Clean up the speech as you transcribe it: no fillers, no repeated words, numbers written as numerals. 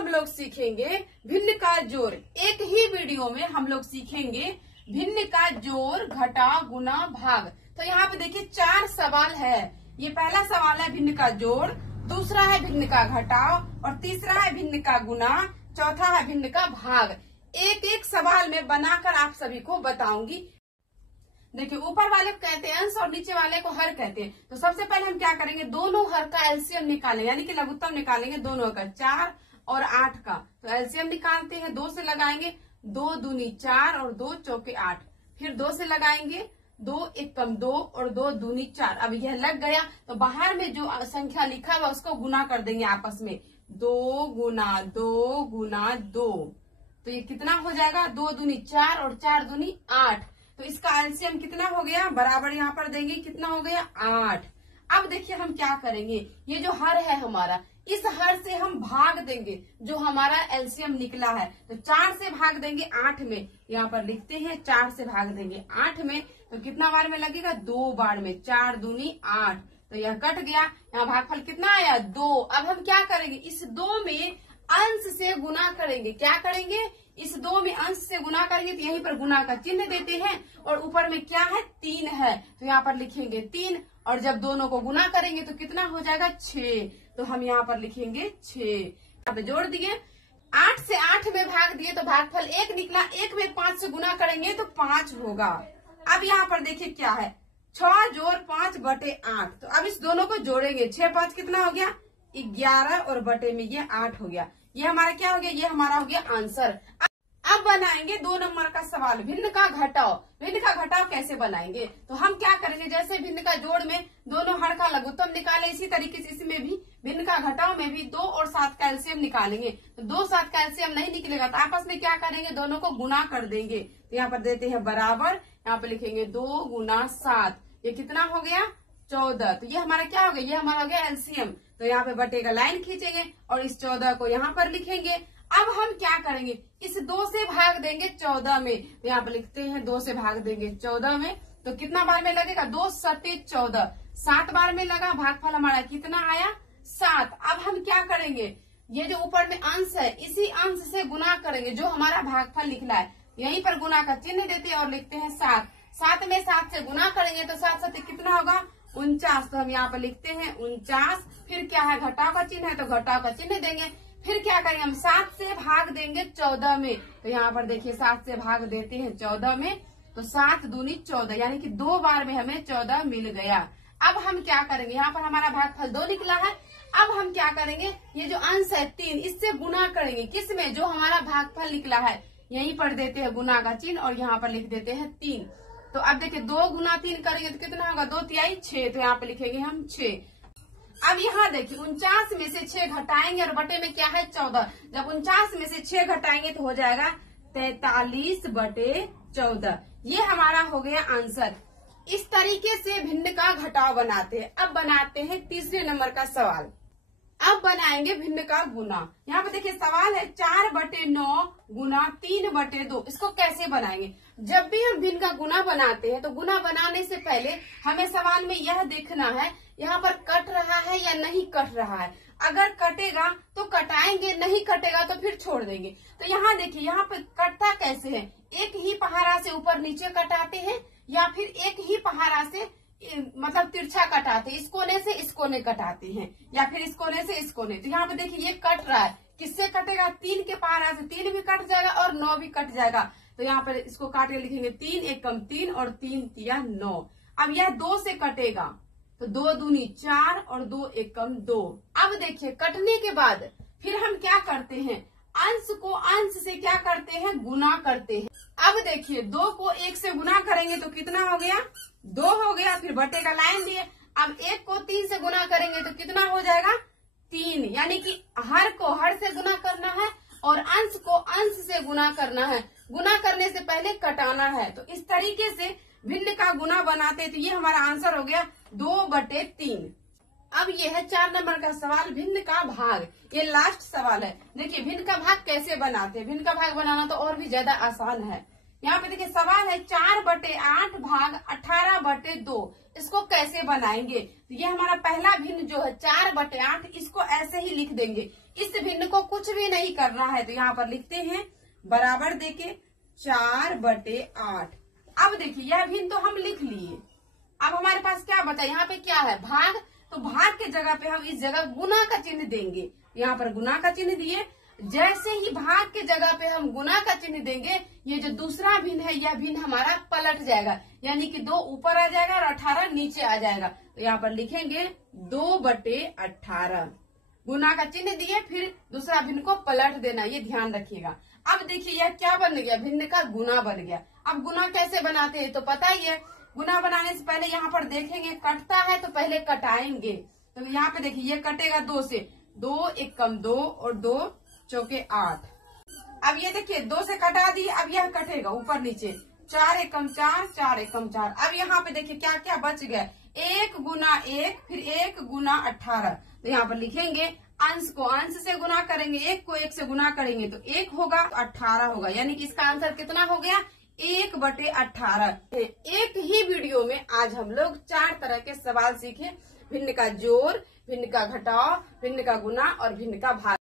हम लोग सीखेंगे भिन्न का जोड़। एक ही वीडियो में हम लोग सीखेंगे भिन्न का जोड़, घटा, गुना, भाग। तो यहाँ पे देखिए 4 सवाल है। ये पहला सवाल है भिन्न का जोड़, दूसरा है भिन्न का घटाव और तीसरा है भिन्न का गुना, चौथा है भिन्न का भाग। एक एक सवाल में बनाकर आप सभी को बताऊंगी। देखिए ऊपर वाले को कहते हैं अंश और नीचे वाले को हर कहते हैं। तो सबसे पहले हम क्या करेंगे, दोनों हर का एलसीएम निकालेंगे, यानी कि लघुत्तम निकालेंगे दोनों का, 4 और 8 का। तो एलसीएम निकालते हैं, 2 से लगाएंगे, 2 दूनी 4 और 2 चौके 8। फिर 2 से लगाएंगे, 2 एक कम 2 और 2 दूनी 4। अब यह लग गया तो बाहर में जो संख्या लिखा हुआ उसको गुना कर देंगे आपस में, 2 गुना 2 गुना 2। तो ये कितना हो जाएगा, 2 दूनी 4 और 4 दूनी 8। तो इसका एलसीएम कितना हो गया, बराबर यहाँ पर देंगे, कितना हो गया 8। अब देखिए हम क्या करेंगे, ये जो हर है हमारा, इस हर से हम भाग देंगे जो हमारा एलसीएम निकला है। तो 4 से भाग देंगे 8 में, यहाँ पर लिखते हैं 4 से भाग देंगे 8 में। तो कितना बार में लगेगा, 2 बार में, 4 दूनी 8। तो यह कट गया, यहाँ भागफल कितना आया, 2। अब हम क्या करेंगे, इस 2 में अंश से गुना करेंगे। क्या करेंगे, इस 2 में अंश से गुना करेंगे। तो यहीं पर गुना का चिन्ह देते हैं और ऊपर में क्या है, 3 है, तो यहाँ पर लिखेंगे 3। और जब दोनों को गुना करेंगे तो कितना हो जाएगा, 6। तो हम यहाँ पर लिखेंगे 6। यहाँ पे जोड़ दिए, 8 से 8 में भाग दिए तो भागफल 1 निकला। 1 में 5 से गुना करेंगे तो 5 होगा। अब यहाँ पर देखिए क्या है, 6 जोड़ 5 बटे 8। तो अब इस दोनों को जोड़ेंगे, 6 5 कितना हो गया, 11 और बटे में ये 8 हो गया। ये हमारा क्या हो गया, ये हमारा हो गया आंसर। अब बनाएंगे 2 नंबर का सवाल, भिन्न का घटाव। भिन्न का घटाव कैसे बनाएंगे, तो हम क्या करेंगे, जैसे भिन्न का जोड़ में दोनों हर का लघुत्तम निकाले, इसी तरीके से इसमें भी भिन्न का घटाव में भी 2 और 7 का एलसीएम निकालेंगे। तो 2 7 का एलसीएम नहीं निकलेगा तो आपस में क्या करेंगे, दोनों को गुना कर देंगे। तो यहाँ पर देते हैं बराबर, यहाँ पर लिखेंगे 2 गुना 7, ये कितना हो गया 14। तो ये हमारा क्या हो गया, ये हमारा हो गया एलसीएम। तो यहाँ पे बटे का लाइन खींचेंगे और इस 14 को यहाँ पर लिखेंगे। अब हम क्या करेंगे, इस 2 से भाग देंगे 14 में। तो यहाँ पर लिखते हैं 2 से भाग देंगे 14 में। तो कितना बार में लगेगा, 2 सत्ते 14, 7 बार में लगा। भागफल हमारा कितना आया, 7। अब हम क्या करेंगे, ये जो ऊपर में अंश है इसी अंश से गुना करेंगे जो हमारा भागफल निकला है। यहीं पर गुना का चिन्ह देते हैं और लिखते हैं 7। 7 में 7 से गुना करेंगे तो 7 7 कितना होगा, 49। तो हम यहाँ पर लिखते हैं 49। फिर क्या है, घटाव का चिन्ह है तो घटाव का चिन्ह देंगे। फिर क्या करेंगे, हम 7 से भाग देंगे 14 में। तो यहाँ पर देखिए 7 से भाग देते हैं 14 में, तो 7 दूनी 14, यानी कि 2 बार में हमें 14 मिल गया। अब हम क्या करेंगे, यहाँ पर हमारा भागफल 2 निकला है। अब हम क्या करेंगे, ये जो अंश है 3, इससे गुना करेंगे, किसमें, जो हमारा भागफल निकला है। यहीं पर देते हैं गुना का चिन्ह और यहाँ पर लिख देते हैं 3। तो अब देखिए 2 गुना 3 करेंगे तो कितना होगा, 2 तिहाई 6। तो यहाँ पे लिखेंगे हम 6। अब यहाँ देखिए 49 में से 6 घटाएंगे और बटे में क्या है 14। जब 49 में से 6 घटाएंगे तो हो जाएगा 43 बटे 14। ये हमारा हो गया आंसर। इस तरीके से भिन्न का घटाव बनाते हैं। अब बनाते हैं तीसरे नंबर का सवाल। अब बनाएंगे भिन्न का गुना। यहाँ पे देखिए सवाल है 4 बटे 9 गुना 3 बटे 2। इसको कैसे बनाएंगे, जब भी हम भिन्न का गुना बनाते हैं तो गुना बनाने से पहले हमें सवाल में यह देखना है यहाँ पर कट रहा है या नहीं कट रहा है। अगर कटेगा तो कटाएंगे, नहीं कटेगा तो फिर छोड़ देंगे। तो यहाँ देखिए यहाँ पे कटता कैसे है, एक ही पहाड़ा से ऊपर नीचे कटाते हैं या फिर एक ही पहाड़ा से मतलब तिरछा कटाते हैं, इस कोने से इस कोने कटाते हैं या फिर इस कोने से इस कोने। तो यहाँ पे देखिए ये कट रहा है, किससे कटेगा, 3 के पहाड़ा से। 3 भी कट जाएगा और 9 भी कट जाएगा। तो यहाँ पर इसको काट के लिखेंगे 3 एक कम 3 और 3 तिया 9। अब यह 2 से कटेगा तो 2 दूनी 4 और 2 एक कम 2। अब देखिए कटने के बाद फिर हम क्या करते हैं, अंश को अंश से क्या करते हैं, गुना करते हैं। अब देखिए 2 को 1 से गुना करेंगे तो कितना हो गया, 2 हो गया। फिर बटे का लाइन दिए। अब 1 को 3 से गुना करेंगे तो कितना हो जाएगा, 3। यानी कि हर को हर से गुना करना है और अंश को अंश से गुना करना है। गुना करने से पहले कटाना है। तो इस तरीके से भिन्न का गुना बनाते। तो ये हमारा आंसर हो गया 2 बटे 3। अब ये है 4 नंबर का सवाल, भिन्न का भाग। ये लास्ट सवाल है। देखिए भिन्न का भाग कैसे बनाते हैं। भिन्न का भाग बनाना तो और भी ज्यादा आसान है। यहाँ पे देखिए सवाल है 4 बटे 8 भाग 18 बटे 2। इसको कैसे बनाएंगे, तो ये हमारा पहला भिन्न जो है 4 बटे 8, इसको ऐसे ही लिख देंगे। इस भिन्न को कुछ भी नहीं करना है, तो यहाँ पर लिखते हैं बराबर देके 4/8। अब देखिए यह भिन्न तो हम लिख लिए, अब हमारे पास क्या बचा, यहाँ पे क्या है भाग, तो भाग के जगह पे हम इस जगह गुना का चिन्ह देंगे। यहाँ पर गुना का चिन्ह दिए, जैसे ही भाग के जगह पे हम गुना का चिन्ह देंगे, ये जो दूसरा भिन्न है यह भिन्न हमारा पलट जाएगा, यानी कि 2 ऊपर आ जाएगा और 18 नीचे आ जाएगा। तो यहाँ पर लिखेंगे 2/18, गुना का चिन्ह दिए, फिर दूसरा भिन्न को पलट देना, ये ध्यान रखिएगा। अब देखिए यह क्या बन गया, भिन्न का गुना बन गया। अब गुना कैसे बनाते हैं तो पता ही है, गुना बनाने से पहले यहाँ पर देखेंगे कटता है तो पहले कटाएंगे। तो यहाँ पे देखिए ये कटेगा 2 से, 2 एक कम 2 और 2 चौके 8। अब ये देखिए 2 से कटा दी, अब यह कटेगा ऊपर नीचे, 4 एक कम 4, 4 एक कम 4। अब यहाँ पे देखिए क्या क्या बच गया, 1 गुना 1 फिर 1 गुना 18। तो यहाँ पर लिखेंगे अंश को अंश से गुना करेंगे, 1 को 1 से गुना करेंगे तो 1 होगा, 18 होगा, यानी कि इसका आंसर कितना हो गया 1/18। एक ही वीडियो में आज हम लोग 4 तरह के सवाल सीखे, भिन्न का जोड़, भिन्न का घटाव, भिन्न का गुना और भिन्न का भाग।